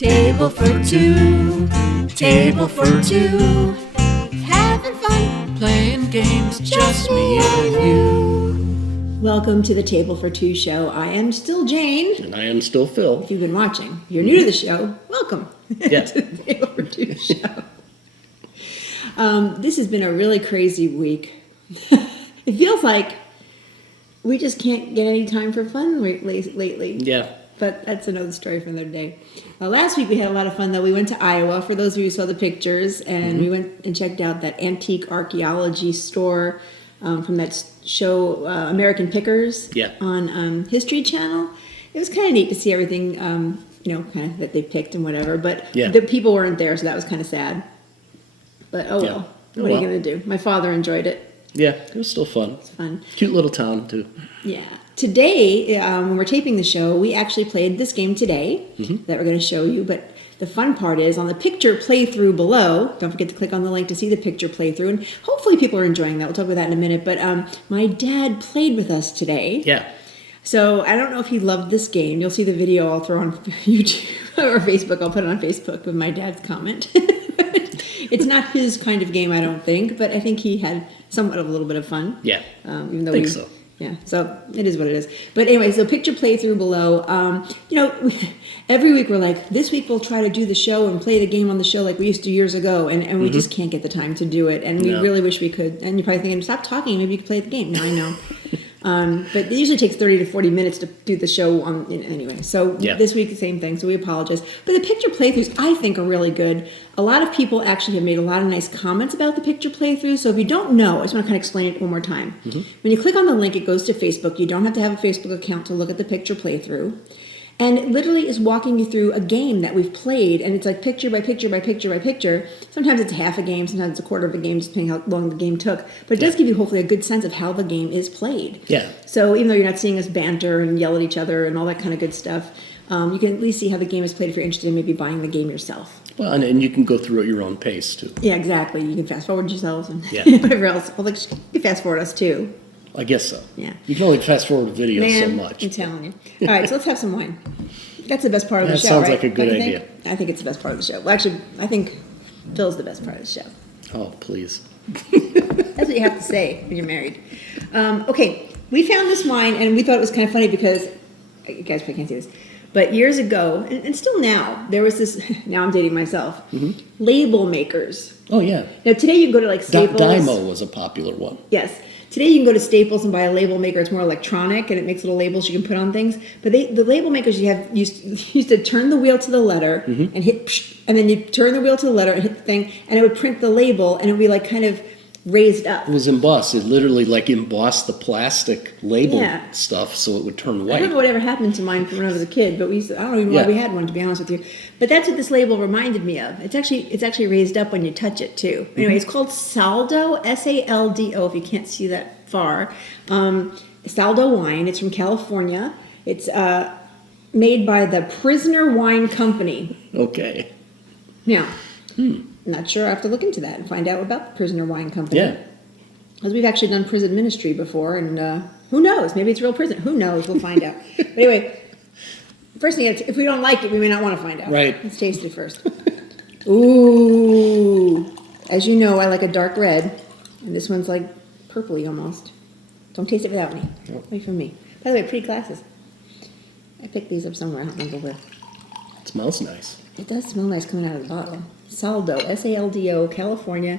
Table for two, table for two. Having fun, playing games, just me and you. Welcome to the Table for Two show. I am still Jane. And I am still Phil. If you've been watching. If you're new to the show, welcome Yes. to the Table for Two show. This has been a really crazy week. It feels like we just can't get any time for fun lately. Yeah. But that's another story for another day. Last week we had a lot of fun, though. We went to Iowa, for those of you who saw the pictures, and we went and checked out that antique archaeology store from that show, American Pickers, on History Channel. It was kind of neat to see everything, kind of that they picked and whatever. But the people weren't there, so that was kind of sad. But well. What are you going to do? My father enjoyed it. Yeah, it was still fun. It's fun. Cute little town, too. Yeah. Today, when we're taping the show, we actually played this game today that we're going to show you. But the fun part is on the picture playthrough below. Don't forget to click on the link to see the picture playthrough. And hopefully people are enjoying that. We'll talk about that in a minute. But my dad played with us today. Yeah. So I don't know if he loved this game. You'll see the video I'll throw on YouTube or Facebook. I'll put it on Facebook with my dad's comment. It's not his kind of game, I don't think. But I think he had somewhat of a little bit of fun. Yeah. Even though I think so. Yeah, so it is what it is. But anyway, so picture playthrough below. Every week we're like, this week we'll try to do the show and play the game on the show like we used to years ago, and we just can't get the time to do it. And we really wish we could. And you're probably thinking, stop talking, maybe you could play the game. No, I know. But it usually takes 30 to 40 minutes to do the show anyway. So this week, the same thing, so we apologize. But the picture playthroughs, I think, are really good. A lot of people actually have made a lot of nice comments about the picture playthrough. So if you don't know, I just want to kind of explain it one more time. When you click on the link, it goes to Facebook. You don't have to have a Facebook account to look at the picture playthrough. And it literally is walking you through a game that we've played, and it's like picture by picture by picture by picture. Sometimes it's half a game, sometimes it's a quarter of a game, depending how long the game took. But it does give you hopefully a good sense of how the game is played. Yeah. So even though you're not seeing us banter and yell at each other and all that kind of good stuff, you can at least see how the game is played if you're interested in maybe buying the game yourself. Well, and you can go through at your own pace, too. Yeah, exactly. You can fast forward yourselves and whatever else. Well, you can fast forward us, too. I guess so. Yeah. You can only fast forward videos so much. I'm telling you. All right, so let's have some wine. That's the best part of the show, That sounds right? like a good idea. I think it's the best part of the show. Well, actually, I think Phil's the best part of the show. Oh, please. That's what you have to say when you're married. Okay, we found this wine, and we thought it was kind of funny because, you guys probably can't see this, but years ago, and still now, there was this, now I'm dating myself, label makers. Oh, yeah. Now, today you can go to like Staples. Dymo was a popular one. Yes. Today you can go to Staples and buy a label maker. It's more electronic and it makes little labels you can put on things. But the label makers used to turn the wheel to the letter and hit, and then you turn the wheel to the letter and hit the thing, and it would print the label, and it would be like kind of raised up. It was embossed. It literally like embossed the plastic label stuff so it would turn white. I don't know whatever happened to mine from when I was a kid, but I don't even know why we had one, to be honest with you. But that's what this label reminded me of. It's actually raised up when you touch it too. Anyway, it's called Saldo, S-A-L-D-O, if you can't see that far. Saldo wine. It's from California. It's made by the Prisoner Wine Company. Okay. Now, not sure. I have to look into that and find out about the Prisoner Wine Company. Yeah. Because we've actually done prison ministry before, and who knows? Maybe it's real prison. Who knows? We'll find out. But anyway, first thing, if we don't like it, we may not want to find out. Right. Let's taste it first. Ooh. As you know, I like a dark red, and this one's like purpley almost. Don't taste it without me. Nope. Wait for me. By the way, pretty glasses. I picked these up somewhere. I don't remember where. It smells nice. It does smell nice coming out of the bottle. Saldo, S-A-L-D-O, California.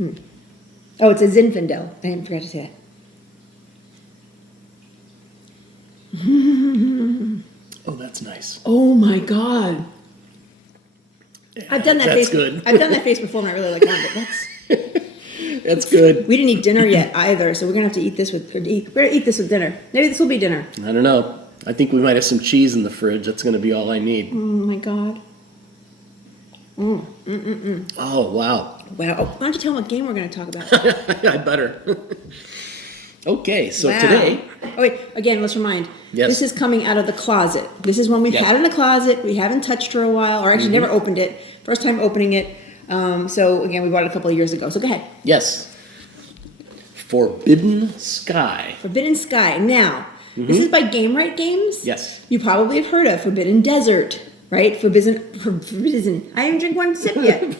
Oh, it's a Zinfandel. I forgot to say that. Oh, that's nice. Oh my God! I've done that that's face. Good. I've done that face before, and I really like wine, but that's. That's good. We didn't eat dinner yet either, so we're gonna have to eat this with. We're gonna eat this with dinner. Maybe this will be dinner. I don't know. I think we might have some cheese in the fridge. That's going to be all I need. Oh my God. Oh, wow. Wow. Why don't you tell them what game we're going to talk about? I better. Okay, so Wow. today... Oh, wait. Again, let's remind. Yes. This is coming out of the closet. This is one we've had in the closet. We haven't touched for a while, or actually never opened it. First time opening it. So, again, we bought it a couple of years ago. So, go ahead. Yes. Forbidden Sky. Forbidden Sky. Now, this is by Gamewright Games. Yes. You probably have heard of Forbidden Desert. right? Forbidden. I haven't drank one sip yet.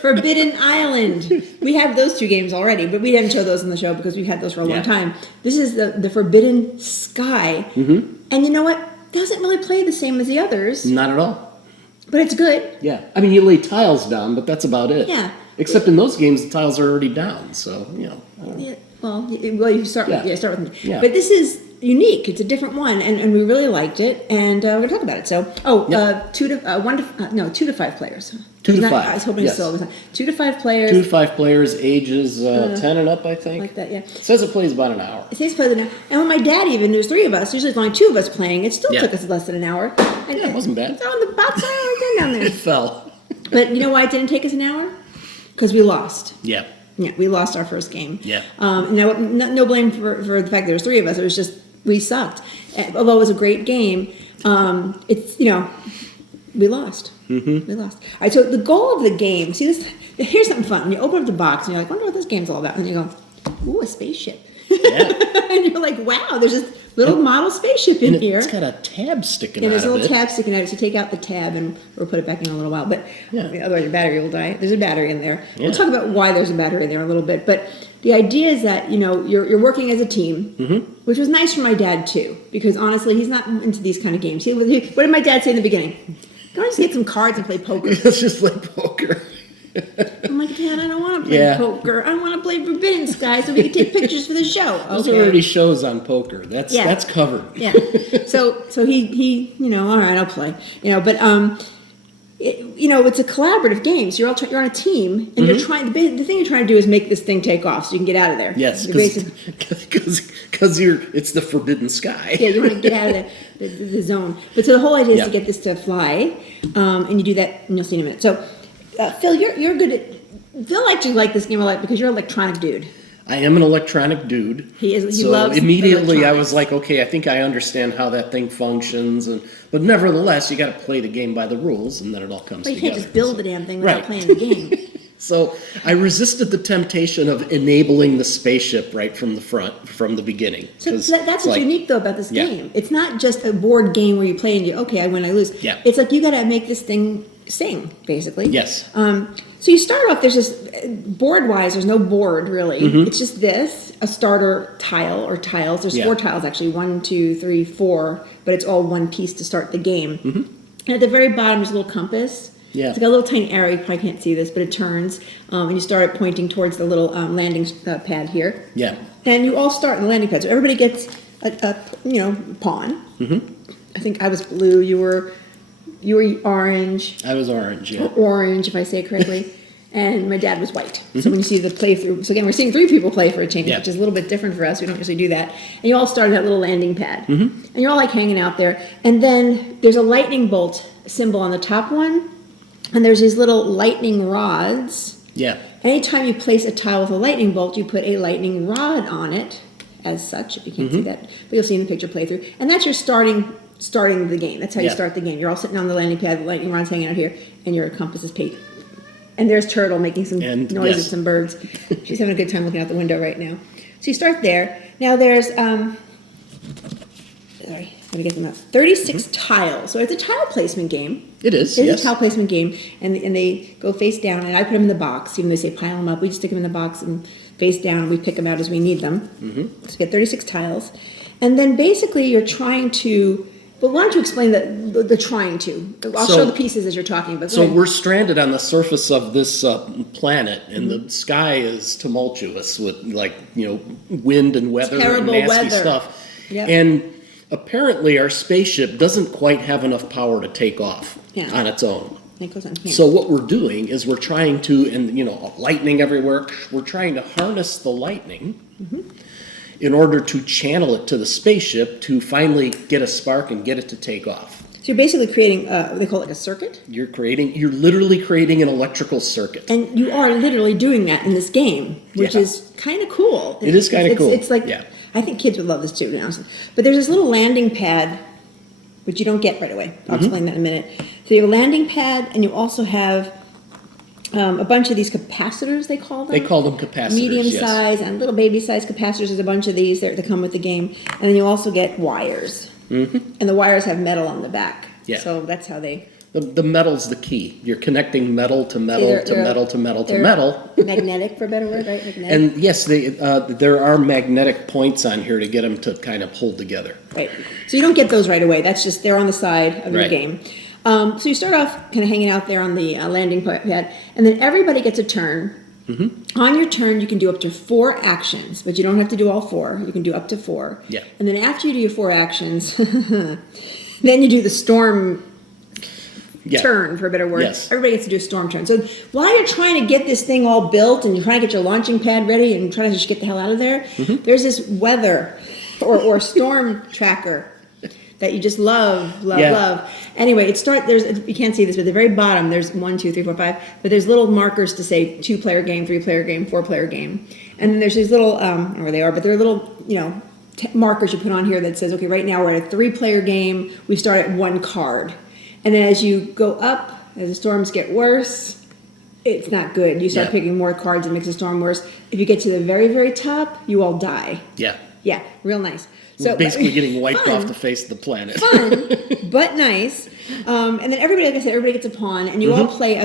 Forbidden Island. We have those two games already, but we didn't show those on the show because we've had those for a long time. This is the Forbidden Sky. And you know what? Doesn't really play the same as the others. Not at all. But it's good. Yeah. I mean, you lay tiles down, but that's about it. Yeah. Except in those games, the tiles are already down, so, you know. Yeah, well, you start with start with. Yeah. But this is unique. It's a different one, and we really liked it, and we're gonna talk about it. So, 2 to 5 players. 2 to 5. I was hoping yes. still was 2 to 5 players. 2 to 5 players, ages 10 and up, I think. Like that, yeah. It says it plays about an hour. It says play an hour. And when my dad even, there's 3 of us. Usually, it's only 2 of us playing. It still Yeah. took us less than an hour. And Yeah, it wasn't bad. It's on the box right down there. It fell. But you know why it didn't take us an hour? Because we lost. Yeah. Yeah, we lost our first game. Yeah. No blame for the fact that there was 3 of us. It was just we sucked. Although it was a great game, it's we lost. We lost. All right. So the goal of the game. See this. Here's something fun. When you open up the box and you're like, wonder what this game's all about, and you go, ooh, a spaceship. Yeah. And you're like, wow, there's this little model spaceship in here. It's got a tab sticking And out there's a of little it. tab sticking out. So you take out the tab and we'll put it back in a little while. But Yeah. otherwise your battery will die. There's a battery in there. Yeah. We'll talk about why there's a battery in there in a little bit. But the idea is that you're working as a team, which was nice for my dad too, because honestly he's not into these kind of games. What did my dad say in the beginning? Go just get some cards and play poker. Let's just play poker. I'm like, Dad, I don't want to play poker. I want to play Forbidden Sky so we can take pictures for the show. There's Okay. already shows on poker. That's covered. Yeah. So he all right, I'll play. But it's a collaborative game. So you're on a team, and you're trying. The thing you're trying to do is make this thing take off, so you can get out of there. Yes, because it's the Forbidden Sky. Yeah, you want to get out of the zone. But so the whole idea is to get this to fly, and you do that, and you'll see in a minute. So, Phil, you're good at. Phil actually liked this game a lot because you're an electronic dude. I am an electronic dude. He is. He so loves immediately I electronics. was like, okay, I think I understand how that thing functions, but nevertheless, you got to play the game by the rules, and then it all comes Well, you together. can't just build the damn thing without Right. playing the game. So I resisted the temptation of enabling the spaceship right from the front, from the beginning. So 'Cause that's it's what's like, unique though about this Yeah. game. It's not just a board game where you play and I win, I lose. Yeah. It's like you got to make this thing sing, basically. Yes. So you start off. There's this board-wise. There's no board really. It's just a starter tile or tiles. There's 4 tiles actually. 1, 2, 3, 4. But it's all one piece to start the game. And at the very bottom, there's a little compass. Yeah. It's got a little tiny arrow. You probably can't see this, but it turns, and you start pointing towards the little landing pad here. Yeah. And you all start in the landing pad. So everybody gets a pawn. I think I was blue. You were orange. I was orange, yeah. Or orange, if I say it correctly. And my dad was white. So when you see the playthrough, so again, we're seeing 3 people play for a change, which is a little bit different for us. We don't usually do that. And you all start at that little landing pad. And you're all like hanging out there. And then there's a lightning bolt symbol on the top one. And there's these little lightning rods. Yeah. Anytime you place a tile with a lightning bolt, you put a lightning rod on it, as such, if you can't see that. But you'll see in the picture playthrough. And that's your starting the game. That's how you start the game. You're all sitting on the landing pad, the lightning rod's hanging out here, and your compass is paid. And there's Turtle making some noise with some birds. She's having a good time looking out the window right now. So you start there. Now there's, sorry, let me get them up. 36 tiles. So it's a tile placement game. It is, It is yes. a tile placement game, and they go face down, and I put them in the box. Even though they say pile them up, we just stick them in the box and face down, and we pick them out as we need them. So you get 36 tiles. And then basically you're trying to, but why don't you explain the trying to? I'll show the pieces as you're talking. But So we're stranded on the surface of this planet, and the sky is tumultuous with wind and weather Terrible and nasty weather. stuff. Yep. And apparently our spaceship doesn't quite have enough power to take off on its own. It goes on here. So what we're doing is we're trying to, and lightning everywhere, we're trying to harness the lightning in order to channel it to the spaceship to finally get a spark and get it to take off. So you're basically creating, they call it a circuit? You're literally creating an electrical circuit. And you are literally doing that in this game, which Yeah. is kind of cool. It is kinda cool. It's like, Yeah. I think kids would love this too, to be honest. But there's this little landing pad, which you don't get right away. I'll explain that in a minute. So you have a landing pad, and you also have a bunch of these capacitors, they call them. They call them capacitors, Medium yes. size and little baby size capacitors. There's a bunch of these that come with the game. And then you also get wires. And the wires have metal on the back. Yeah. So that's how they. The metal's the key. You're connecting metal to metal They're- to they're- metal to metal to they're metal. Magnetic, for a better word, right? Magnetic. And yes, there are magnetic points on here to get them to kind of hold together. Right. So you don't get those right away. That's just they're on the side of your Right. game. So you start off kind of hanging out there on the landing pad, and then everybody gets a turn. Mm-hmm. On your turn, you can do up to 4 actions, but you don't have to do all 4. You can do up to 4. Yeah. And then after you do your 4 actions, then you do the storm Yeah. turn, for a better word. Yes. Everybody gets to do a storm turn. So while you're trying to get this thing all built and you're trying to get your launching pad ready and trying to just get the hell out of there, Mm-hmm. there's this weather or storm tracker that you just love. Yeah. Anyway, there's you can't see this, but at the very bottom there's 1, 2, 3, 4, 5. But there's little markers to say 2-player game, 3-player game, 4-player game, and then there's these little I don't know where they are, but they're little markers you put on here that says, okay, right now we're at a 3-player game. We start at 1 card, and then as you go up, as the storms get worse, it's not good. You start Yeah. picking more cards, and it makes the storm worse. If you get to the very, very top, you all die. Yeah. Yeah, real nice. We're basically getting wiped fun, off the face of the planet. fun, but nice. And then everybody, like I said, everybody gets a pawn, and you all play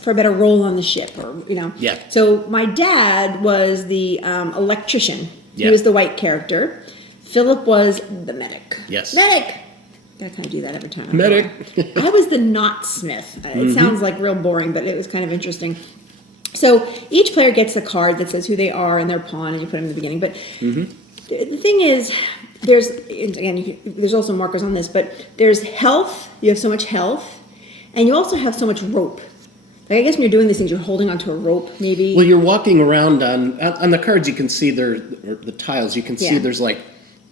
for a better role on the ship, Yeah. So my dad was the electrician. Yeah. He was the white character. Philip was the medic. Yes. Medic. Gotta kind of do that every time. Medic. I was the knotsmith. It sounds like real boring, but it was kind of interesting. So each player gets a card that says who they are and their pawn, and you put them in the beginning. But the thing is, there's also markers on this, but there's health. You have so much health, and you also have so much rope. Like I guess when you're doing these things, you're holding onto a rope, maybe. Well, you're walking around on the cards. You can see the tiles. You can see Yeah. there's like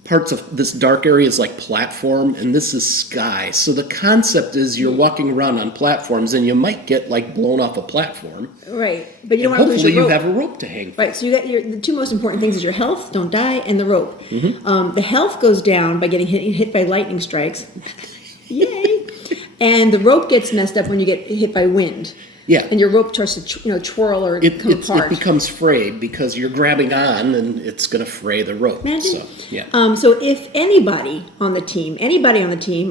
parts of this dark area is like platform, and this is sky. So the concept is you're walking around on platforms, and you might get like blown off a platform. Right, but you don't want to lose Hopefully, your rope. you have a rope to hang. Right, so you got the 2 most important things is your health, don't die, and the rope. Mm-hmm. The health goes down by getting hit by lightning strikes. Yay! And the rope gets messed up when you get hit by wind. Yeah. And your rope starts to twirl or come It apart. becomes frayed because you're grabbing on, and it's going to fray the rope. Imagine. So, yeah. So if anybody on the team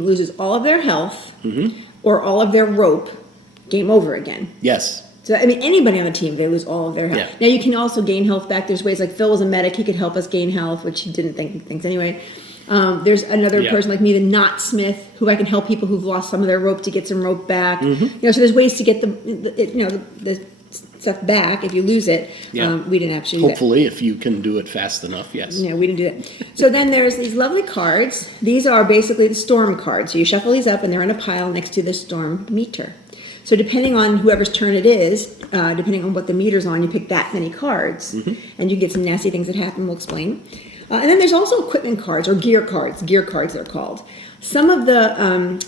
loses all of their health or all of their rope, game over again. Yes. So, I mean, anybody on the team, they lose all of their health. Yeah. Now, you can also gain health back. There's ways, like Phil was a medic. He could help us gain health, which he didn't think he thinks anyway. There's another Yeah. person like me, the knotsmith, who I can help people who've lost some of their rope to get some rope back. Mm-hmm. So there's ways to get the stuff back if you lose it. Yeah. We didn't actually do that. Hopefully, if you can do it fast enough, yes. No, we didn't do that. So then there's these lovely cards. These are basically the storm cards. So you shuffle these up, and they're in a pile next to the storm meter. So depending on whoever's turn it is, depending on what the meter's on, you pick that many cards, and you get some nasty things that happen. We'll explain. And then there's also equipment cards or gear cards. Gear cards they're called. Some of the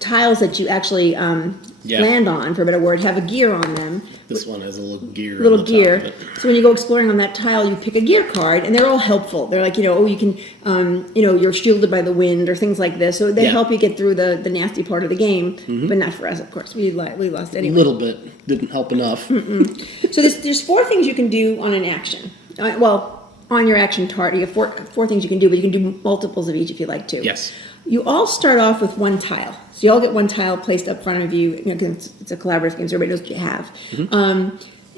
tiles that you actually land on, for a better word, have a gear on them. This one has a little gear. Little on the top gear. of it. So when you go exploring on that tile, you pick a gear card, and they're all helpful. They're like, you can, you're shielded by the wind or things like this. So they Yeah. help you get through the nasty part of the game, but not for us, of course. We lost A anyway. little bit didn't help enough. So there's 4 things you can do on an action. On your action card, you have four things you can do, but you can do multiples of each if you like to. Yes. You all start off with 1 tile. So you all get 1 tile placed up front of you. 'Cause it's a collaborative game, so everybody knows what you have.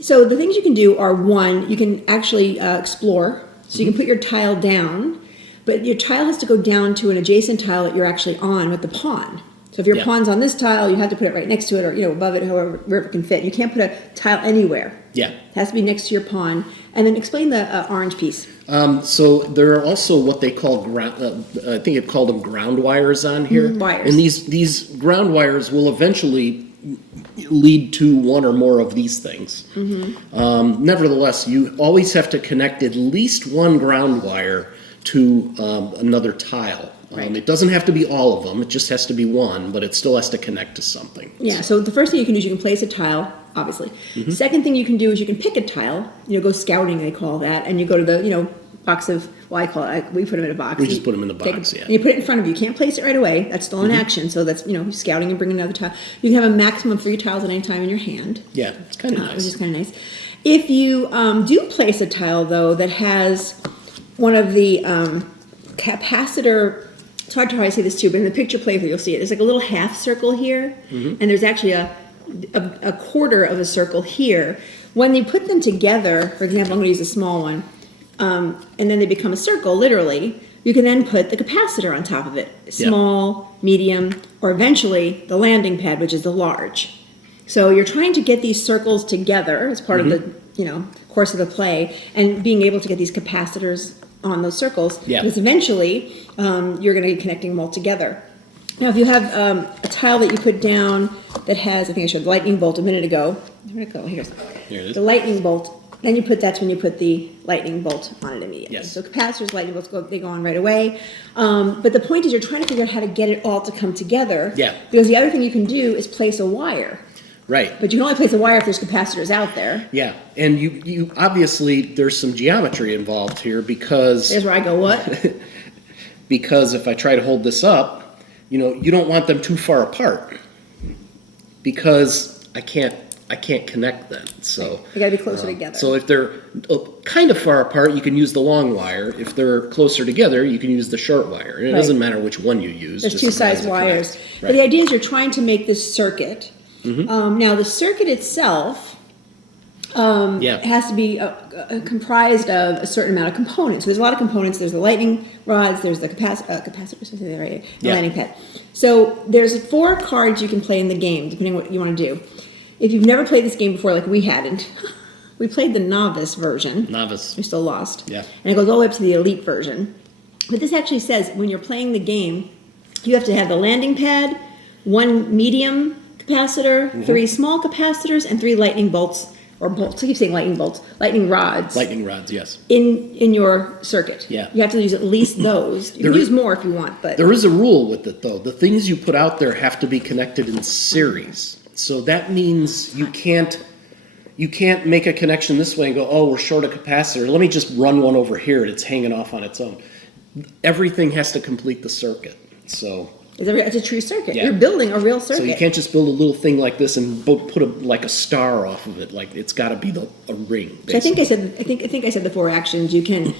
So the things you can do are, 1, you can actually explore. So you can put your tile down, but your tile has to go down to an adjacent tile that you're actually on with the pawn. So if your Yeah. pawn's on this tile, you have to put it right next to it or above it, wherever it can fit. You can't put a tile anywhere. Yeah. It has to be next to your pawn. And then explain the orange piece. So there are also what they call I think it called them ground wires on here. Wires. And these ground wires will eventually lead to one or more of these things. Nevertheless, you always have to connect at least one ground wire to another tile. Right. It doesn't have to be all of them. It just has to be one, but it still has to connect to something. Yeah, so the first thing you can do is you can place a tile, obviously. Second thing you can do is you can pick a tile, go scouting, they call that, and you go to the, box of, we put them in a box. We just put them in the box, yeah. And you put it in front of you. You can't place it right away. That's still in action, so that's, scouting and bringing another tile. You can have a maximum of 3 tiles at any time in your hand. Yeah, it's kind of Which nice. is kind of nice. If you do place a tile, though, that has one of the capacitor hard to say this too, but in the picture playthrough you'll see it. There's like a little half circle here, and there's actually a quarter of a circle here. When you put them together, for example, I'm going to use a small one, and then they become a circle, literally, you can then put the capacitor on top of it. Small, medium, or eventually the landing pad, which is the large. So you're trying to get these circles together as part of the course of the play, and being able to get these capacitors on those circles, because eventually you're going to be connecting them all together. Now, if you have a tile that you put down that has, I think I showed the lightning bolt a minute ago. Where did it go? Here it is. The lightning bolt. Then that's when you put the lightning bolt on it immediately. Yes. So capacitors, lightning bolts, they go on right away. But the point is you're trying to figure out how to get it all to come together. Yeah. Because the other thing you can do is place a wire. Right. But you can only place a wire if there's capacitors out there. Yeah, and you obviously, there's some geometry involved here because... There's where I go, what? Because if I try to hold this up, you don't want them too far apart because I can't connect them. So They got to be closer together. So if they're kind of far apart, you can use the long wire. If they're closer together, you can use the short wire. And it doesn't matter which one you use. There's just two as long as size it wires. connects. But the idea is you're trying to make this circuit. Now, the circuit itself has to be comprised of a certain amount of components. So there's a lot of components. There's the lightning rods. There's the capacitor, right? The landing pad. So there's 4 cards you can play in the game, depending on what you want to do. If you've never played this game before, like we hadn't, we played the novice version. Novice. We're still lost. Yeah. And it goes all the way up to the elite version. But this actually says when you're playing the game, you have to have the landing pad, 1 medium capacitor, 3 small capacitors, and 3 lightning bolts, or bolts, I keep saying lightning bolts, lightning rods. Lightning rods, yes. In your circuit. Yeah. You have to use at least those. You can use more if you want, but... There is a rule with it, though. The things you put out there have to be connected in series. So that means you can't make a connection this way and go, oh, we're short a capacitor. Let me just run one over here and it's hanging off on its own. Everything has to complete the circuit. So... It's a true circuit. Yeah. You're building a real circuit. So you can't just build a little thing like this and put a star off of it. Like it's got to be a ring. Basically. So I think I said the 4 actions. You can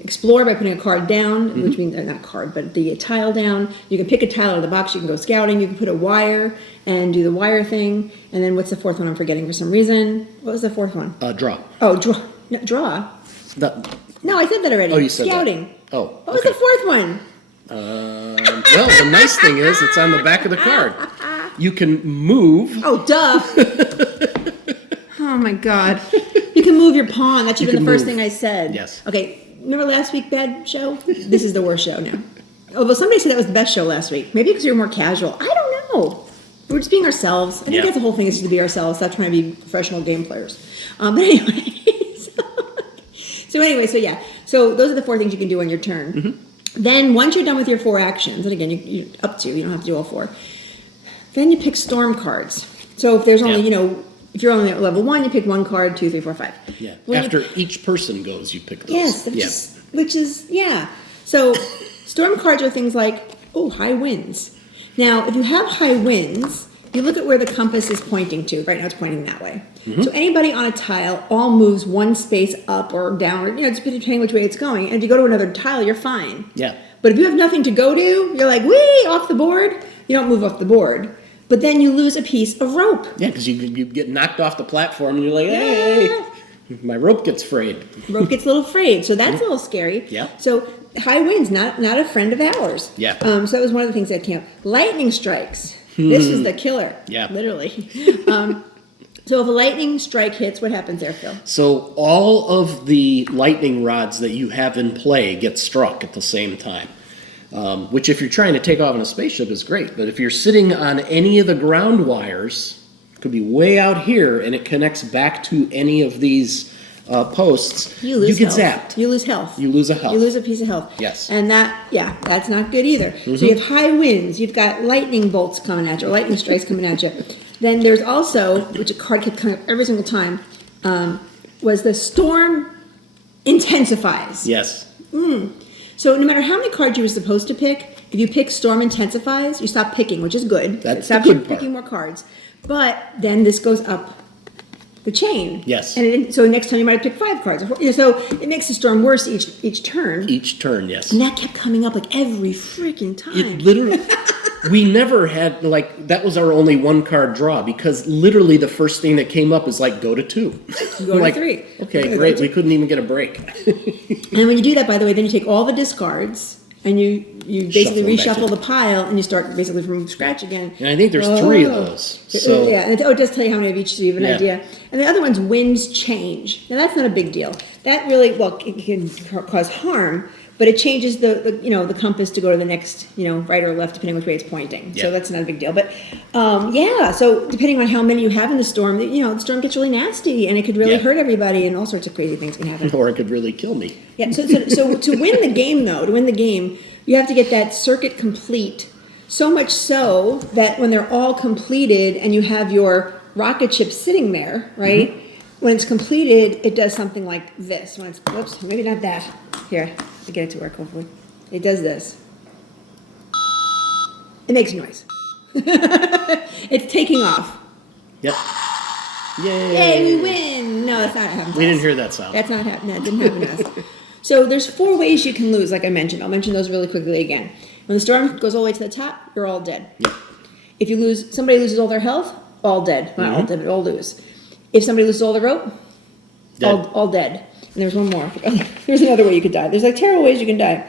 explore by putting a card down, which means not a card, but the tile down. You can pick a tile out of the box. You can go scouting. You can put a wire and do the wire thing. And then what's the 4th one? I'm forgetting for some reason. What was the 4th one? Draw. Oh, draw. No, draw. No, I said that already. Oh, you said scouting. That. Oh. What was the 4th one? Well, the nice thing is it's on the back of the card. You can move. Oh, duh. Oh, my God. You can move your pawn. That should have been the first thing I said. Yes. Okay. Remember last week, bad show? This is the worst show now. Although somebody said that was the best show last week. Maybe because we were more casual. I don't know. We're just being ourselves. I think that's the whole thing, is to be ourselves, not trying to be professional game players. But anyway. So those are the 4 things you can do on your turn. Then once you're done with your 4 actions, and again, you're up to, you don't have to do all 4, then you pick storm cards. So if there's only, if you're only at level 1, you pick 1 card, 2, 3, 4, 5. Yeah. After each person goes, you pick those. Yes, which is. So storm cards are things like, high winds. Now, if you have high winds, you look at where the compass is pointing to. Right now it's pointing that way. So anybody on a tile all moves 1 space up or down, or just depending which way it's going. And if you go to another tile, you're fine. Yeah. But if you have nothing to go to, you're like, whee, off the board. You don't move off the board. But then you lose a piece of rope. Yeah, because you get knocked off the platform and you're like, hey, my rope gets frayed. Rope gets a little frayed. So that's a little scary. Yeah. So high winds, not a friend of ours. Yeah. So that was one of the things at camp. Lightning strikes. This is the killer. Yeah. Literally. So if a lightning strike hits, what happens there, Phil? So all of the lightning rods that you have in play get struck at the same time, which if you're trying to take off in a spaceship is great. But if you're sitting on any of the ground wires, it could be way out here, and it connects back to any of these posts, you get health. zapped. You lose health. You lose a health. You lose a piece of health. Yes. And that's not good either. So you have high winds. You've got lightning bolts coming at you, or lightning strikes coming at you. Then there's also, which a card kept coming up every single time, was the storm intensifies. Yes. So no matter how many cards you were supposed to pick, if you pick storm intensifies, you stop picking, which is good. That's Stop the good part. picking more cards. But then this goes up the chain. Yes. And so next time you might have picked 5 cards. So it makes the storm worse each turn. Each turn, yes. And that kept coming up like every freaking time. It literally, we never had, like, that was our only 1-card draw, because literally the first thing that came up is like, go to 2. Go like, to 3. Okay, great. We couldn't even get a break. And when you do that, by the way, then you take all the discards and you basically Shuffle them back reshuffle the pile and you start basically from scratch again. And I think there's 3 of those. So Yeah, and it does tell you how many of each, so you have an Yeah. idea. And the other one's winds change. Now that's not a big deal. That really, well, it can cause harm, but it changes the compass to go to the next, right or left, depending which way it's pointing. Yeah. So that's not a big deal. But so depending on how many you have in the storm, the storm gets really nasty and it could really Yeah. hurt everybody, and all sorts of crazy things can happen. or it could really kill me. Yeah, so to win the game, you have to get that circuit complete. So much so that when they're all completed and you have your rocket ship sitting there, right? When it's completed, it does something like this. When it's, whoops, maybe not that. Here, to get it to work, hopefully. It does this. It makes noise. It's taking off. Yep. Yay! Yay, we win! No, that's not happening. We didn't hear that sound. That's not happening. That didn't happen to us. So there's 4 ways you can lose, like I mentioned. I'll mention those really quickly again. When the storm goes all the way to the top, you're all dead. Yep. If somebody loses all their health, all dead. Not all dead, but all lose. If somebody loses all their rope, Dead. all dead. And there's one more. There's another way you could die. There's like terrible ways you can die.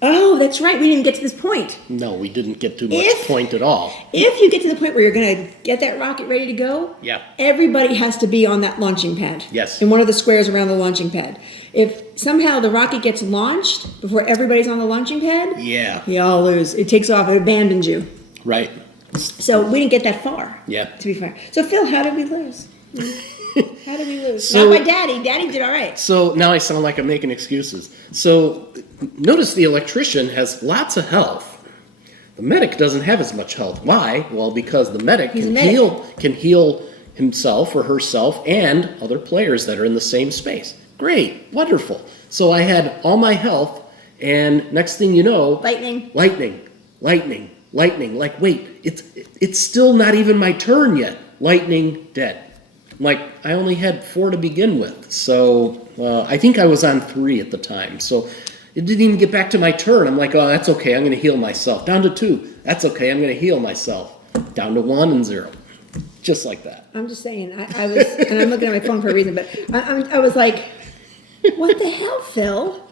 Oh, that's right. We didn't get to this point. No, we didn't get to much If- point at all. If you get to the point where you're going to get that rocket ready to go, Yeah. everybody has to be on that launching pad. Yes. In one of the squares around the launching pad. If somehow the rocket gets launched before everybody's on the launching pad, Yeah. you all lose. It takes off. It abandons you. Right. So we didn't get that far. Yeah. To be fair. So Phil, how did we lose? How did we lose? So- Not by Daddy. Daddy did all right. So now I sound like I'm making excuses. So notice the electrician has lots of health. The medic doesn't have as much health. Why? Well, because the medic He's a can medic. heal himself or herself and other players that are in the same space. Great, wonderful. So I had all my health, and next thing you know, Lightning. Like, wait, it's still not even my turn yet. Lightning, dead. Like, I only had 4 to begin with, so I think I was on 3 at the time. So it didn't even get back to my turn. I'm like, oh, that's okay, I'm going to heal myself. Down to 2. That's okay, I'm going to heal myself. Down to 1 and 0. Just like that. I'm just saying. I was, and I'm looking at my phone for a reason, but I was like, what the hell, Phil?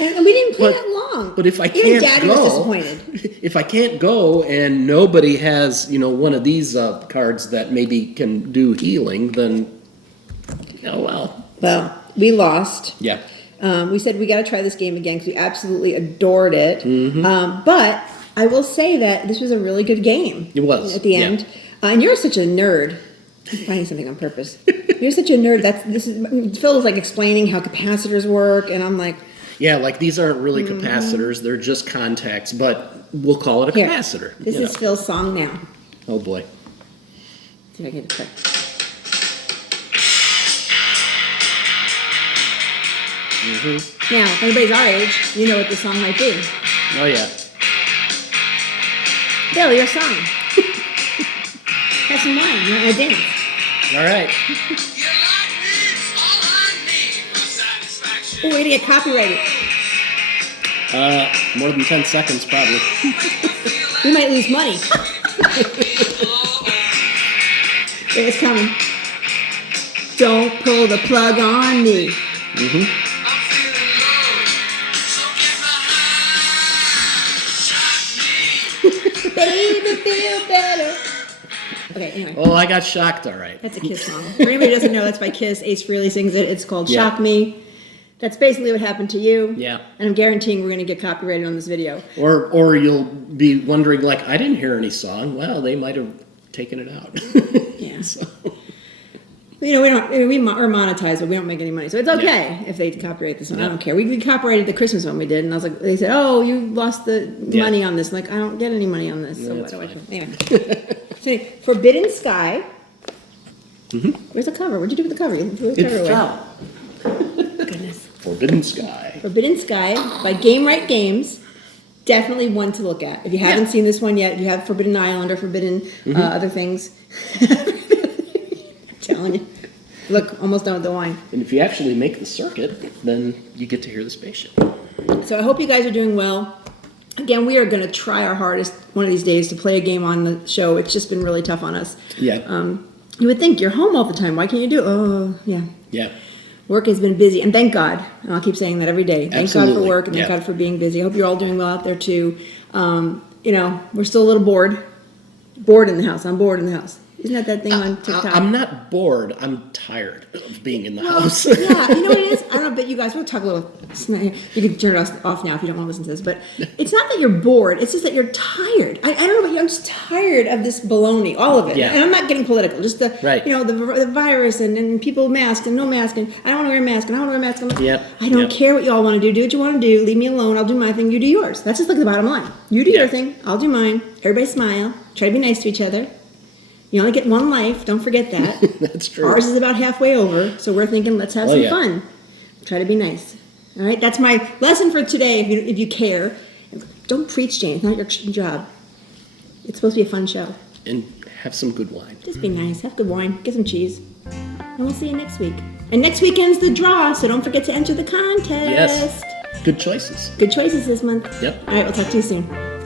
And we didn't play that long. But if I Even can't Daddy go, was disappointed. if I can't go and nobody has, one of these cards that maybe can do healing, then, oh well. Well, we lost. Yeah. We said we got to try this game again because we absolutely adored it. Mm-hmm. But I will say that this was a really good game. It was, at the yeah. end. And you're such a nerd. I'm finding something on purpose. You're such a nerd. Phil was like explaining how capacitors work, and I'm like, Yeah, like these aren't really capacitors, they're just contacts, but we'll call it a here, capacitor. this you is know. Phil's song now. Oh boy. See if I can get it quick. Now, if anybody's our age, you know what this song might be. Oh yeah. Phil, your song. Have some wine. You want to dance? All right. Oh, we're going to get copyrighted. More than 10 seconds probably. We might lose money. It's coming. Don't pull the plug on me. Baby, feel better. Okay, anyway. Oh, I got shocked, all right. That's a Kiss song. For anybody who doesn't know, that's by Kiss. Ace Frehley sings it. It's called Yeah. Shock Me. That's basically what happened to you. Yeah. And I'm guaranteeing we're going to get copyrighted on this video. Or you'll be wondering, like, I didn't hear any song. Well, they might have taken it out. Yeah. So, We are monetized, but we don't make any money. So it's okay if they copyright this one. I Yeah. don't care. We copyrighted the Christmas one we did, and I was like, they said, oh, you lost the Yeah. money on this. I'm like, I don't get any money on this. So Yeah, what that's do I do? Anyway. So anyway, Forbidden Sky. Where's the cover? What'd you do with the cover? You threw the it cover away. fell. Goodness. Forbidden Sky. Forbidden Sky by Gamewright Games. definitely one to look at. If you haven't seen this one yet, if you have Forbidden Island or Forbidden other things, I'm telling you. Look, almost done with the wine. And if you actually make the circuit, then you get to hear the spaceship. So I hope you guys are doing well. Again, we are going to try our hardest one of these days to play a game on the show. It's just been really tough on us. Yeah. You would think you're home all the time. Why can't you do it? Oh, yeah. Yeah. Work has been busy, and thank God. And I'll keep saying that every day. Thank God for Absolutely. work, and thank God for being busy. I hope you're all doing well out there too. We're still a little bored. Bored in the house. I'm bored in the house. Isn't that thing on TikTok? I'm not bored. I'm tired of being in the house. Yeah, you know what it is? I don't know, but you guys, we'll talk a little. You can turn it off now if you don't want to listen to this. But it's not that you're bored. It's just that you're tired. I don't know about you. I'm just tired of this baloney, all of it. Yeah. And I'm not getting political. Just the Right. the virus and people mask and no mask and I don't want to wear a mask and I don't want to wear a mask. Yep. I don't Yep. care what you all want to do. Do what you want to do. Leave me alone. I'll do my thing. You do yours. That's just like the bottom line. You do Yeah. your thing. I'll do mine. Everybody smile. Try to be nice to each other. You only get one life. Don't forget that. That's true. Ours is about halfway over, so we're thinking, let's have some yeah. fun. Try to be nice. All right, that's my lesson for today. If you care, don't preach, Jane. It's not your job. It's supposed to be a fun show. And have some good wine. Just be nice. Have good wine. Get some cheese. And we'll see you next week. And next weekend's the draw, so don't forget to enter the contest. Yes. Good choices. Good choices this month. Yep. All right, we'll talk to you soon.